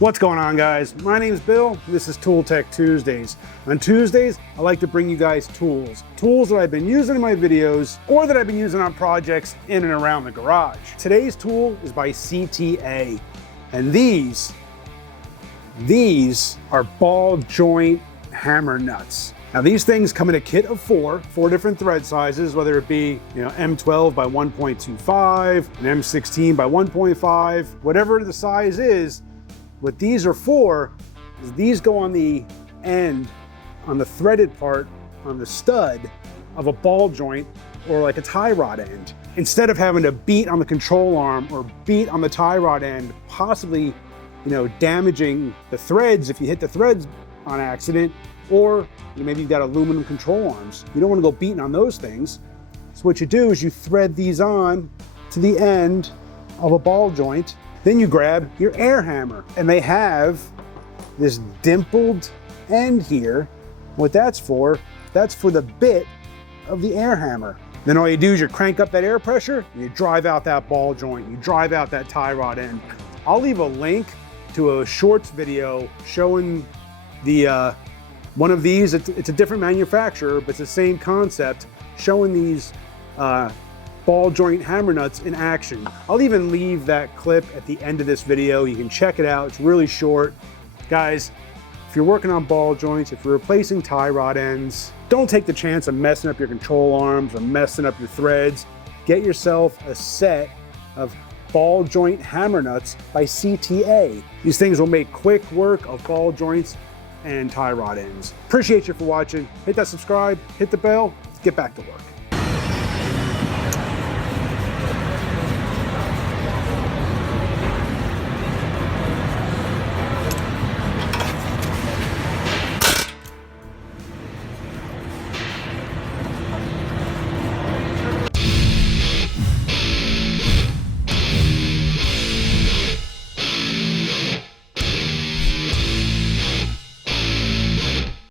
What's going on, guys? My name is Bill. This is Tool Tech Tuesdays. On Tuesdays, I like to bring you guys tools that I've been using in my videos or that I've been using on projects in and around the garage. Today's tool is by CTA, and these are ball joint hammer nuts. Now these things come in a kit of four different thread sizes, whether it be M12 by 1.25, an M16 by 1.5, whatever the size is. What these are for is these go on the end, on the threaded part, on the stud of a ball joint or like a tie rod end. Instead of having to beat on the control arm or beat on the tie rod end, possibly damaging the threads if you hit the threads on accident, or maybe you've got aluminum control arms. You don't want to go beating on those things. So what you do is you thread these on to the end of a ball joint. Then you grab your air hammer, and they have this dimpled end here. What that's for the bit of the air hammer. Then all you do is you crank up that air pressure, and you drive out that ball joint, you drive out that tie rod end. I'll leave a link to a shorts video showing the one of these. It's a different manufacturer, but it's the same concept, showing these ball joint hammer nuts in action. I'll even leave that clip at the end of this video. You can check it out. It's really short. Guys, if you're working on ball joints, if you're replacing tie rod ends, don't take the chance of messing up your control arms or messing up your threads. Get yourself a set of ball joint hammer nuts by CTA. These things will make quick work of ball joints and tie rod ends. Appreciate you for watching. Hit that subscribe, hit the bell, let's get back to work.